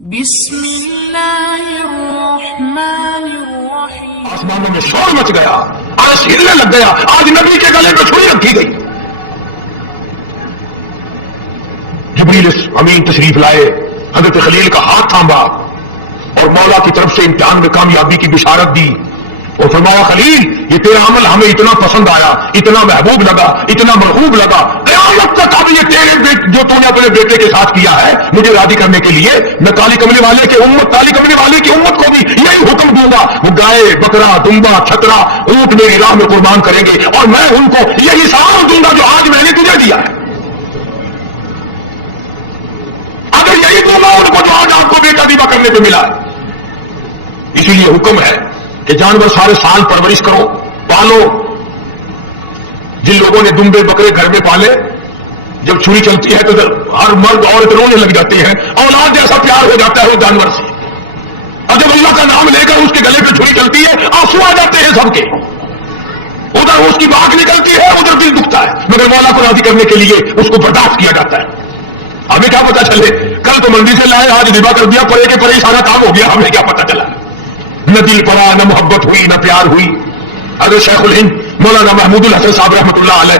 بسم اللہ الرحمن الرحیم. آسمانوں میں شور مچ گیا، عرش ہلنے لگ گیا. آج نبی کے گلے پہ چھری رکھی گئی. جبریل امین تشریف لائے، حضرت خلیل کا ہاتھ تھاما اور مولا کی طرف سے امتحان میں کامیابی کی بشارت دی اور فرمایا خلیل یہ تیرا عمل ہمیں اتنا پسند آیا، اتنا محبوب لگا، اتنا مرغوب لگا، قیامت تک اب یہ تیرے جو تو نے اپنے بیٹے کے ساتھ کیا ہے مجھے راضی کرنے کے لیے میں کالی کملی والے کی امت کو بھی یہی حکم دوں گا، وہ گائے بکرا دمبا چھترا اونٹ میری راہ میں قربان کریں گے اور میں ان کو یہی سامان دوں گا جو آج میں نے تجھے دیا ہے. اگر یہی دوں گا ان کو جو آج آپ کو بیٹا دیوا کرنے کو ملا ہے. اسی لیے حکم ہے کہ جانور سارے سال پرورش کرو، پالو. جن لوگوں نے دمبے بکرے گھر میں پالے جب چھری چلتی ہے تو ہر مرد عورت رونے لگ جاتے ہیں، اولاد جیسا پیار ہو جاتا ہے اس جانور سے. اور جب اللہ کا نام لے کر اس کے گلے پہ چھری چلتی ہے آنسو آ جاتے ہیں سب کے، ادھر اس کی باک نکلتی ہے ادھر دل دکھتا ہے، مگر مولا کو راضی کرنے کے لیے اس کو برداشت کیا جاتا ہے. ہمیں کیا پتا چلے کل تو منڈی سے لائے آج ذبح کر دیا، پرے کے پرے سارا کام ہو گیا، ہمیں کیا پتا چلا. نہ دل پڑا، نہ محبت ہوئی، نہ پیار ہوئی. حضرت شیخ الہند مولانا محمود الحسن صاحب رحمۃ اللہ علیہ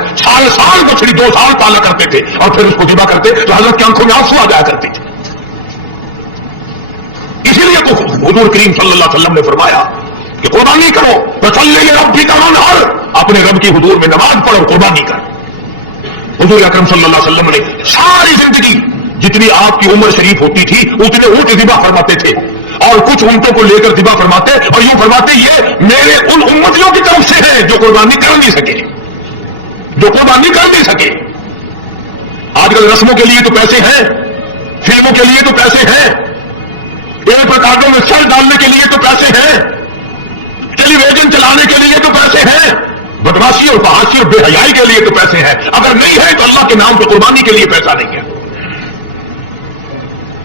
سال بچڑی 2 سال پالا کرتے تھے اور پھر اس کو ذبح کرتے تو حضرت کی آنکھوں میں آنسو آ جایا کرتے تھے. اسی لیے تو حضور کریم صلی اللہ علیہ وسلم نے فرمایا کہ قربانی کرو، فصلی لربک وانحر، اپنے رب کی حضور میں نماز پڑھو، قربانی کر. حضور اکرم صلی اللہ علیہ وسلم نے ساری زندگی جتنی آپ کی عمر شریف ہوتی تھی اتنے اونٹ ذبح فرماتے تھے اور کچھ اونٹوں کو لے کر ذبح فرماتے اور یوں فرماتے یہ میرے ان امتیوں کی طرف سے ہے جو قربانی کر نہیں سکے. آج کل رسموں کے لیے تو پیسے ہیں، فلموں کے لیے تو پیسے ہیں، ایئر پرکارڈوں میں سر ڈالنے کے لیے تو پیسے ہیں، ٹیلی ویژن چلانے کے لیے تو پیسے ہیں، بدماشی اور فحاشی اور بے حیائی کے لیے تو پیسے ہیں. اگر نہیں ہے تو اللہ کے نام پہ قربانی کے لیے پیسہ نہیں ہے.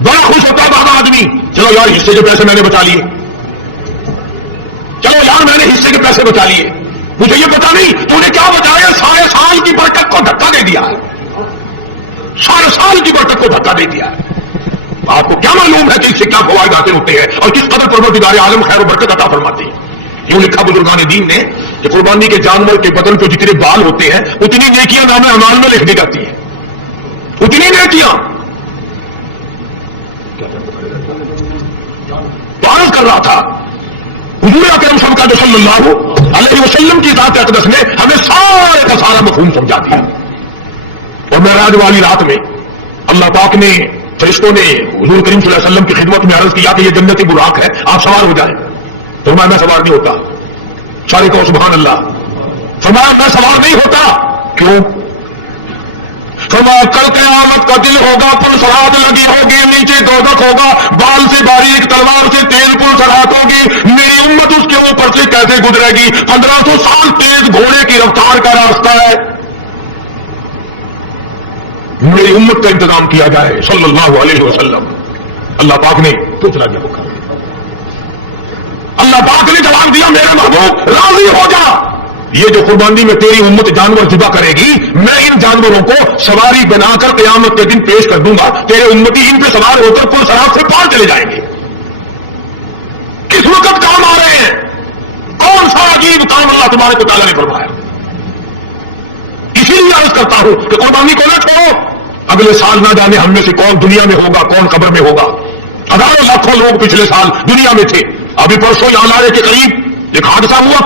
بڑا خوش ہوتا ہے بابا آدمی، چلو یار حصے کے پیسے میں نے بچا لیے، چلو یار میں نے حصے کے پیسے بچا لیے. مجھے یہ پتا نہیں تو نے کیا بچایا، سارے سال کی برکت کو دھکا دے دیا ہے، سارے سال کی برکت کو دھکا دے دیا ہے. آپ کو کیا معلوم ہے کہ اس سے کیا فوائد حاصل ہوتے ہیں اور کس قدر پروردگار عالم خیر و برکت عطا فرماتے ہیں. یوں لکھا بزرگان دین نے کہ قربانی کے جانور کے بدن پہ جتنے بال ہوتے ہیں اتنی نیکیاں نام اعمال میں لکھ دی جاتی ہیں، اتنی نیکیاں. عرض کر رہا تھا حضور اکرم صلی اللہ علیہ وسلم کی ذات اقدس نے ہمیں سارے کا سارا مفہوم سمجھا دیا. اور معراج والی رات میں اللہ پاک نے فرشتوں نے حضور کریم صلی اللہ علیہ وسلم کی خدمت میں عرض کیا کہ یہ جنتی براق ہے، آپ سوار ہو جائیں. تو میں سوار نہیں ہوتا. سارے کو سبحان اللہ. فرمایا میں سوار نہیں ہوتا. کیوں؟ فرمایا کل قیامت کا دل ہوگا، پل سرحد لگی ہوگی، نیچے دوزخ ہوگا، بال سے باریک تلوار سے تیز پل سرحد ہوگی، میری امت اس کے اوپر سے کیسے گزرے گی؟ 1500 سال تیز گھوڑے کی رفتار کا راستہ ہے. میری امت کا انتظام کیا جائے صلی اللہ علیہ وسلم. اللہ پاک نے پوچھنا کیا ہوگا؟ اللہ پاک نے جواب دیا میرے محبوب راضی ہو جا، یہ جو قربانی میں تیری امت جانور ذبح کرے گی میں ان جانوروں کو سواری بنا کر قیامت کے دن پیش کر دوں گا، تیرے امتی ان پہ سوار ہو کر پل صراط سے پار چلے جائیں گے. کس وقت کام آ رہے ہیں؟ کون سا عجیب کام اللہ تبارک و تعالیٰ نے فرمایا. اسی لیے عرض کرتا ہوں کہ قربانی کو نہ چھوڑو. اگلے سال نہ جانے ہم میں سے کون دنیا میں ہوگا، کون قبر میں ہوگا. ہزاروں لاکھوں لوگ پچھلے سال دنیا میں تھے. ابھی پرسوں یہاں لارے کے قریب ایک حادثہ ہوا،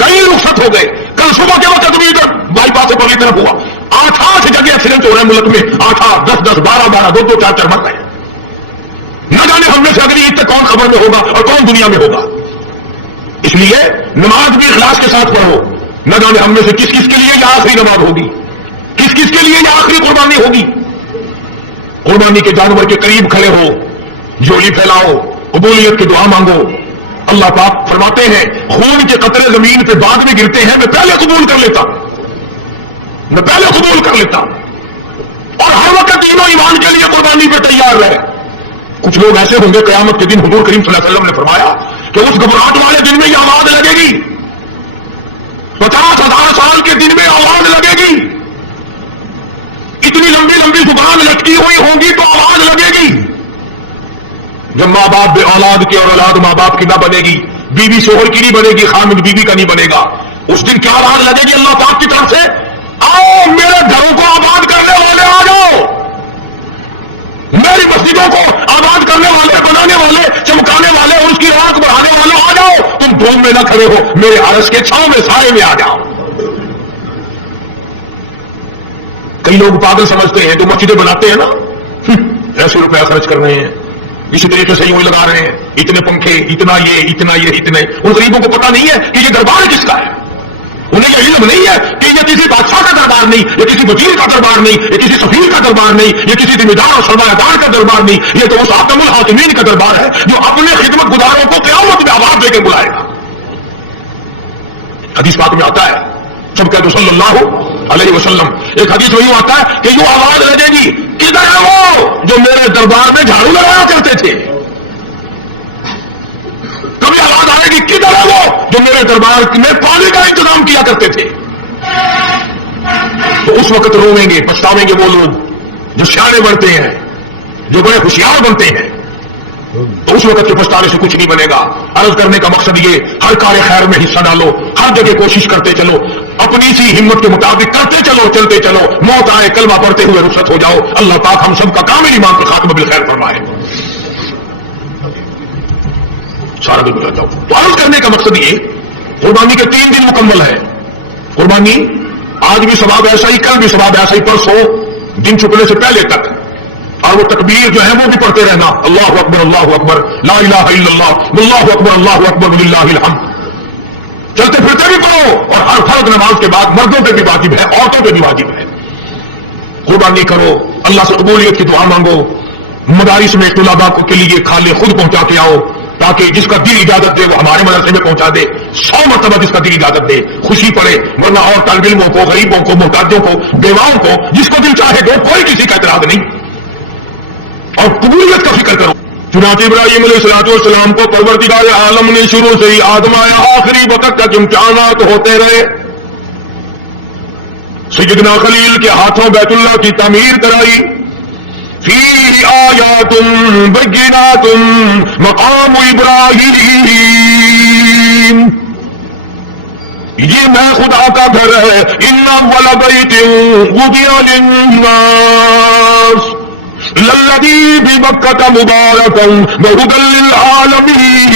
کئی رخصت ہو گئے. کل صبح کے وقت بھی ادھر بائی پاس سے پگلی طرف ہوا. 8 جگہ ایکسیڈنٹ ہو رہے ہیں ملک میں، 8 10 10 12 12 2 2 4 4 مر رہے ہیں. نہ جانے ہم میں سے اگلی عید تک کون خبر میں ہوگا اور کون دنیا میں ہوگا. اس لیے نماز بھی اخلاص کے ساتھ پڑھو. نہ جانے ہم میں سے کس کس کے لیے یہ آخری نماز ہوگی، کس کس کے لیے یہ آخری قربانی ہوگی. قربانی کے جانور کے قریب کھڑے ہو، جھولی پھیلاؤ، قبولیت کی دعا مانگو. اللہ پاک فرماتے ہیں خون کے قطرے زمین پہ بعد میں گرتے ہیں، میں پہلے قبول کر لیتا اور ہر وقت تینوں ایمان کے لیے قربانی پہ تیار رہے. کچھ لوگ ایسے ہوں گے قیامت کے دن حضور کریم صلی اللہ علیہ وسلم نے فرمایا کہ اس گھبراہٹ والے دن میں یہ آواز لگے گی، 50,000 سال کے دن میں آواز لگے گی، اتنی لمبی لمبی زبان لٹکی ہوئی ہوں گی تو آواز لگے گی. جب ماں باپ بے اولاد کے اور اولاد ماں باپ کی نہ بنے گی، بیوی شوہر کی نہیں بنے گی، خامد بیوی کا نہیں بنے گا، اس دن کیا آواز لگے گی اللہ پاک کی طرف سے؟ آؤ میرے گھروں کو آباد کرنے والے آ جاؤ، میری مسجدوں کو آباد کرنے والے، بنانے والے، چمکانے والے اور اس کی رونق بڑھانے والے آ جاؤ، تم دھوم میں نہ کھڑے ہو، میرے عرش کے چھاؤں میں سائے میں آ جاؤ۔ کئی لوگ پاگل سمجھتے ہیں جو مسجدیں بناتے ہیں نا، ایسے روپیہ خرچ کر رہے ہیں، اسی طریقے سے یوں لگا رہے ہیں، اتنے پنکھے، اتنا یہ اتنے، ان غریبوں کو پتہ نہیں ہے کہ یہ دربار کس کا ہے، انہیں یہ علم نہیں ہے کہ یہ کسی بادشاہ کا دربار نہیں، یہ کسی وزیر کا دربار نہیں، یہ کسی سفیر کا دربار نہیں، یہ کسی ذمہ دار اور سرمایہ دار کا دربار نہیں، یہ تو اس حاکم الحاکمین کا دربار ہے جو اپنے خدمت گزاروں کو قیامت میں آواز دے کے بلائے گا۔ حدیث پاک میں آتا ہے، سب کہتے صلی اللہ علیہ وسلم، ایک حدیث میں یوں آتا ہے کہ یوں آواز لگے گی، کدھر ہے وہ جو میرے دربار میں جھاڑو لگایا کرتے تھے؟ کبھی آواز آئے گی، کدھر ہے وہ جو میرے دربار میں پانی کا انتظام کیا کرتے تھے؟ تو اس وقت روئیں گے، پچھتاویں گے وہ لوگ جو سیانے بنتے ہیں، جو بڑے ہوشیار بنتے ہیں، تو اس وقت کے پچھتانے سے کچھ نہیں بنے گا۔ عرض کرنے کا مقصد یہ، ہر کار خیر میں حصہ ڈالو، ہر جگہ کوشش کرتے چلو، اپنی سی ہمت کے مطابق کرتے چلو، چلتے چلو، موت آئے کلمہ پڑھتے ہوئے رخصت ہو جاؤ۔ اللہ پاک ہم سب کا کامل ایمان پر خاتمہ بالخیر فرمائے۔ سارا دن بتا جاؤ۔ تو عرض کرنے کا مقصد یہ، قربانی کے 3 دن مکمل ہے۔ قربانی آج بھی ثواب ایسا ہی، کل بھی ثواب ایسا ہی، پرسوں دن چھپنے سے پہلے تک، اور وہ تکبیر جو ہے وہ بھی پڑھتے رہنا، اللہ اکبر اللہ اکبر لا الہ الا اللہ واللہ اکبر اللہ اکبر وللہ الحمد، چلتے پھرتے بھی پڑھو، اور ہر فرض نماز کے بعد مردوں پہ بھی واجب ہے، عورتوں پہ بھی واجب ہے۔ قربانی کرو، اللہ سے قبولیت کی دعا مانگو، مدارس میں طلباء کو کے لیے کھالے خود پہنچا کے آؤ، تاکہ جس کا دل اجازت دے وہ ہمارے مدرسے میں پہنچا دے، 100 مرتبہ جس کا دل اجازت دے، خوشی پڑے، ورنہ اور طالب علموں کو، غریبوں کو، محتاجوں کو، بیواؤں کو، جس کو دل چاہے دو، کوئی کسی کا اعتراض نہیں، اور قبولیت کا فکر کرو۔ چنانچہ ابراہیم علیہ السلام کو پروردگار عالم نے شروع سے ہی آدم آیا آخری وقت تک امتحانات ہوتے رہے۔ سیدنا خلیل کے ہاتھوں بیت اللہ کی تعمیر کرائی، فیہ آیات بینات مقام ابراہیم، یہ میں خدا کا گھر ہے، ان اول بیت وضع للناس للذی ببکۃ مبارکا وہدی للعالمین،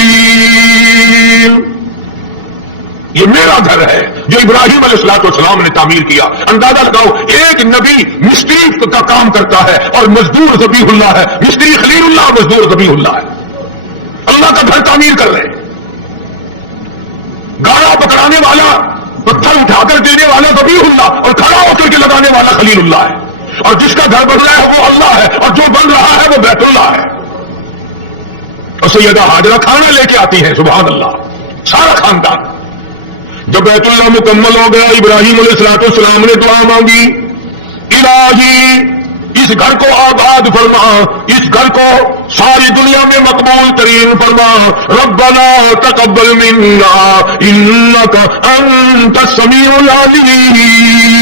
یہ میرا گھر ہے جو ابراہیم علیہ السلام نے تعمیر کیا۔ اندازہ لگاؤ، ایک نبی مستری کا کام کرتا ہے اور مزدور ذبیح اللہ ہے، مستری خلیل اللہ، مزدور ذبیح اللہ ہے، اللہ کا گھر تعمیر کر رہے ہیں۔ گاڑا پکڑانے والا، پتھر اٹھا کر دینے والا ذبیح اللہ، اور کھڑا ہو کر کے لگانے والا خلیل اللہ ہے، اور جس کا گھر بن رہا ہے وہ اللہ ہے، اور جو بن رہا ہے وہ بیت اللہ ہے۔ اور سیدہ ہاجرہ کھانا لے کے آتی ہے، سبحان اللہ، سارا خاندان۔ جب بیت اللہ مکمل ہو گیا، ابراہیم علیہ السلام نے دعا مانگی، الہی اس گھر کو آباد فرما، اس گھر کو ساری دنیا میں مقبول ترین فرما، ربنا تقبل منا انک انت السمیع العلیم۔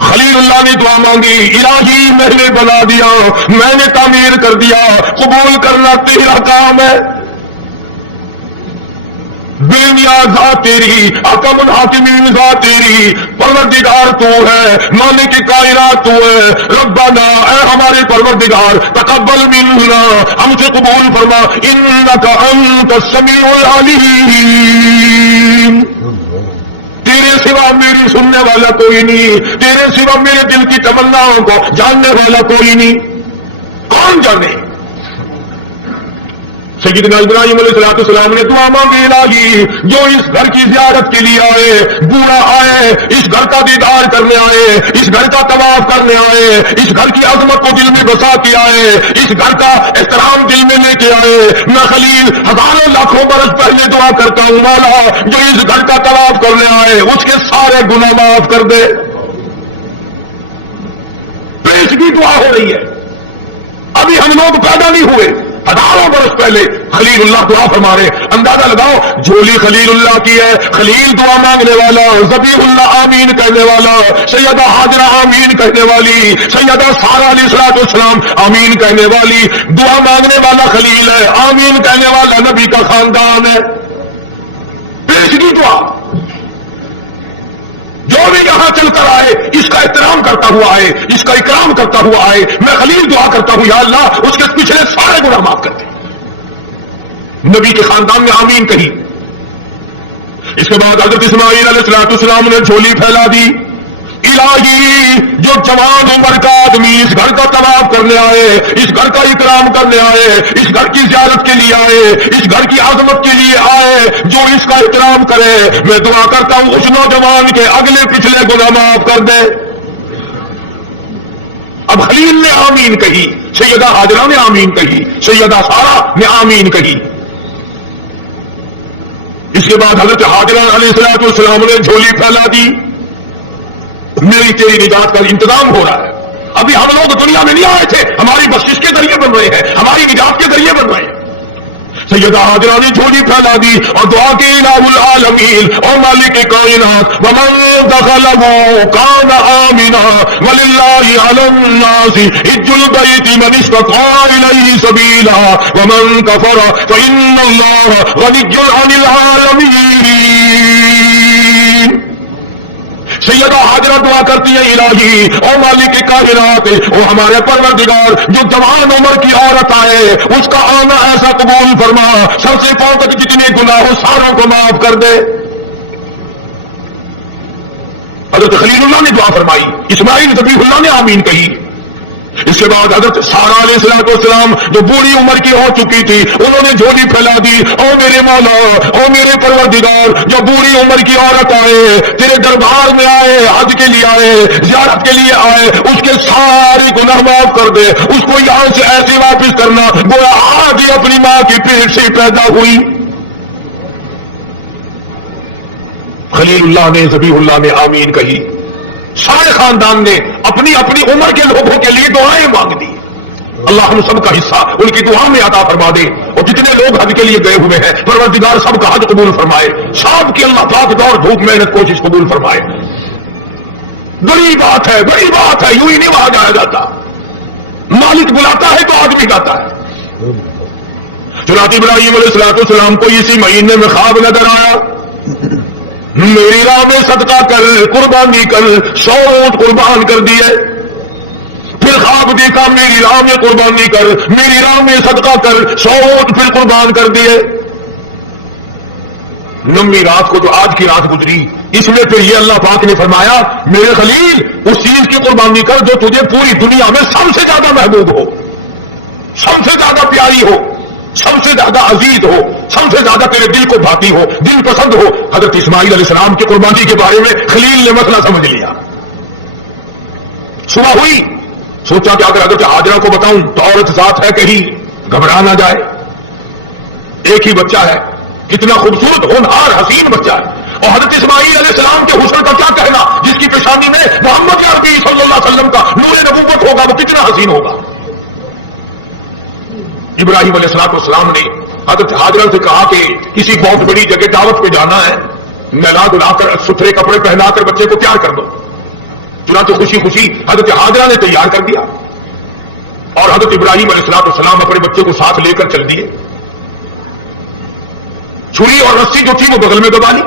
خلیل اللہ نے دعا مانگی، الہی میں نے بنا دیا، میں نے تعمیر کر دیا، قبول کرنا تیرا کام ہے۔ بے نیاز ذات تیری، حکم الحاکمین ذات تیری، پروردگار تو ہے، مالک کائنات تو ہے، ربنا اے ہمارے پروردگار، تقبل منا ہم سے قبول فرما، انک انت السمیع العلیم، تیرے سوا میری سننے والا کوئی نہیں، تیرے سوا میرے دل کی تمناؤں کو جاننے والا کوئی نہیں، کون جانے۔ سیدنا ابراہیم علیہ السلام نے دعا مانگی، الہی جو اس گھر کی زیارت کے لیے آئے، بوڑھا آئے، اس گھر کا دیدار کرنے آئے، اس گھر کا طواف کرنے آئے، اس گھر کی عظمت کو دل میں بسا کے آئے، اس گھر کا احترام دل میں لے کے آئے، میں خلیل ہزاروں لاکھوں برس پہلے دعا کرتا ہوں، مولا جو اس گھر کا طواف کرنے آئے اس کے سارے گناہ معاف کر دے۔ پیشگی دعا ہو رہی ہے، ابھی ہم لوگ پیدا نہیں ہوئے، ہزاروں برس پہلے خلیل اللہ دعا فرما رہے. اندازہ لگاؤ, جھولی خلیل اللہ کی ہے, خلیل دعا مانگنے والا, ذبیح اللہ آمین کہنے والا, سیدہ ہاجرہ آمین کہنے والی, سیدہ سارہ علیہ السلام آمین کہنے والی, دعا مانگنے والا خلیل ہے, آمین کہنے والا نبی کا خاندان ہے. پیشگی دعا, جو بھی یہاں چل کر آئے اس کا احترام کرتا ہوا آئے, اس کا اکرام کرتا ہوا آئے, میں خلیل دعا کرتا ہوں یا اللہ اس کے پچھلے سارے گناہ معاف کر دے. نبی کے خاندان میں آمین کہی. اس کے بعد حضرت اسماعیل علیہ السلام نے جھولی پھیلا دی. الہی, جو جوان عمر کا آدمی اس گھر کا طواف کرنے آئے, اس گھر کا اکرام کرنے آئے, اس گھر کی زیارت کے لیے آئے, اس گھر کی عظمت کے لیے آئے, جو اس کا اکرام کرے, میں دعا کرتا ہوں اس نوجوان کے اگلے پچھلے گناہ معاف کر دے. اب خلیل نے آمین کہی, سیدہ ہاجرہ نے آمین کہی, سیدہ سارہ نے آمین کہی. اس کے بعد حضرت ہاجرہ علیہ السلام نے جھولی پھیلا دی. میری تیری نجات کا انتظام ہو رہا ہے. ابھی ہم لوگ دنیا میں نہیں آئے تھے, ہماری بخشش کے ذریعے بن رہے ہیں, ہماری نجات کے ذریعے بن رہے ہیں. سیدہ ہاجرہ نے جھولی پھیلا دی اور دعا کی, الہ العالمین اور مالک کائنات, ومن دخلہ کان آمنا وللہ علی الناس حج البیت من استطاع الیہ سبیلا ومن کفر فإن اللہ غنی عن العالمین. سیدہ ہاجرہ دعا کرتی ہے, الہی اور مالک کائنات, اور ہمارے پروردگار جو جوان عمر کی عورت آئے اس کا آنا ایسا قبول فرما, سر سے پاؤں تک جتنے گناہ ہو ساروں کو معاف کر دے. حضرت خلیل اللہ نے دعا فرمائی, اسماعیل ذبیح اللہ نے آمین کہی. اس کے بعد حضرت سارہ علیہ السلام جو بوڑھی عمر کی ہو چکی تھی, انہوں نے جھولی پھیلا دی, او میرے مولا, او میرے پروردگار, جو بوڑھی عمر کی عورت آئے, تیرے دربار میں آئے, حج کے لیے آئے, زیارت کے لیے آئے, اس کے سارے گناہ معاف کر دے, اس کو یہاں سے ایسے واپس کرنا گویا آج ہی اپنی ماں کی پیٹ سے پیدا ہوئی. خلیل اللہ نے, ذبیح اللہ نے آمین کہی. سارے خاندان نے اپنی اپنی عمر کے لوگوں کے لیے دعائیں مانگ دی. اللہ ہم سب کا حصہ ان کی دعا میں عطا فرما دے, اور جتنے لوگ حج کے لیے گئے ہوئے ہیں پروردگار سب کا حج قبول فرمائے, سب کی اللہ پاک دور دھوپ محنت کوشش قبول فرمائے. بڑی بات ہے, بڑی بات ہے, یوں ہی نہیں وہاں جایا جاتا. مالک بلاتا ہے تو آدمی جاتا ہے. چنانچہ ابراہیم علیہ السلام کو اسی مہینے میں خواب نظر آیا, میری راہ میں صدقہ کر, قربانی کر, 100 اونٹ قربان کر دیے. پھر خواب دیکھا, میری راہ میں قربانی کر, میری راہ میں صدقہ کر, 100 اونٹ پھر قربان کر دیے. لمبی رات کو جو آج کی رات گزری, اس میں پھر یہ اللہ پاک نے فرمایا, میرے خلیل اس چیز کی قربانی کر جو تجھے پوری دنیا میں سب سے زیادہ محبوب ہو, سب سے زیادہ پیاری ہو, سب سے زیادہ عزیز ہو, سب سے زیادہ تیرے دل کو بھاتی ہو, دل پسند ہو. حضرت اسماعیل علیہ السلام کی قربانی کے بارے میں خلیل نے مسئلہ سمجھ لیا. صبح ہوئی, سوچا کہ اگر حضرت ہاجرہ کو بتاؤں تو عورت ذات ہے, کہیں گھبرا نہ جائے. ایک ہی بچہ ہے, کتنا خوبصورت ہونہار حسین بچہ ہے, اور حضرت اسماعیل علیہ السلام کے حسن کا کیا کہنا, جس کی پیشانی میں محمد عربی صلی اللہ علیہ وسلم کا نور نبوت ہوگا, وہ کتنا حسین ہوگا. ابراہیم علیہ السلام نے حضرت ہاجرہ سے کہا کہ کسی بہت بڑی جگہ دعوت پہ جانا ہے, نہلا دھلا کر ستھرے کپڑے پہنا کر بچے کو تیار کر دو. چنانچہ خوشی خوشی حضرت ہاجرہ نے تیار کر دیا, اور حضرت ابراہیم علیہ السلام اپنے بچے کو ساتھ لے کر چل دیے. چھری اور رسی جو تھی وہ بغل میں دبا لی.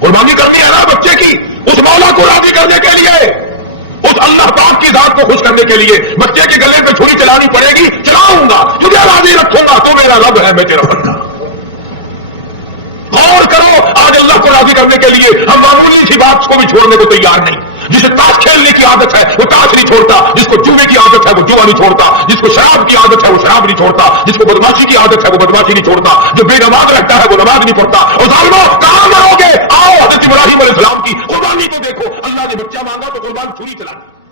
قربانی کرنی ہے نا بچے کی, اس مولا کو راضی کرنے کے لیے, اس اللہ پاک کی ذات کو خوش کرنے کے لیے بچے کے گلے پہ چھری چلانی پڑے گی. چلاؤں گا, تجھے راضی رکھوں گا, تو میرا رب ہے, میں تیرا بندہ. غور کرو, آج اللہ کو راضی کرنے کے لیے ہم معمولی سی بات کو بھی چھوڑنے کو تیار نہیں. جسے تاش کھیلنے کی عادت ہے وہ تاش نہیں چھوڑتا, جس کو جوے کی عادت ہے وہ جوا نہیں چھوڑتا, جس کو شراب کی عادت ہے وہ شراب نہیں چھوڑتا, جس کو بدماشی کی عادت ہے وہ بدماشی نہیں چھوڑتا, جو بے نماز رہتا ہے وہ نماز نہیں پڑھتا. اور ظالموں کہاں مرو گے, آؤ حضرت ابراہیم علیہ السلام کی قربانی تو دیکھو. اللہ نے بچہ مانگا تو قربان چھری چلا دی.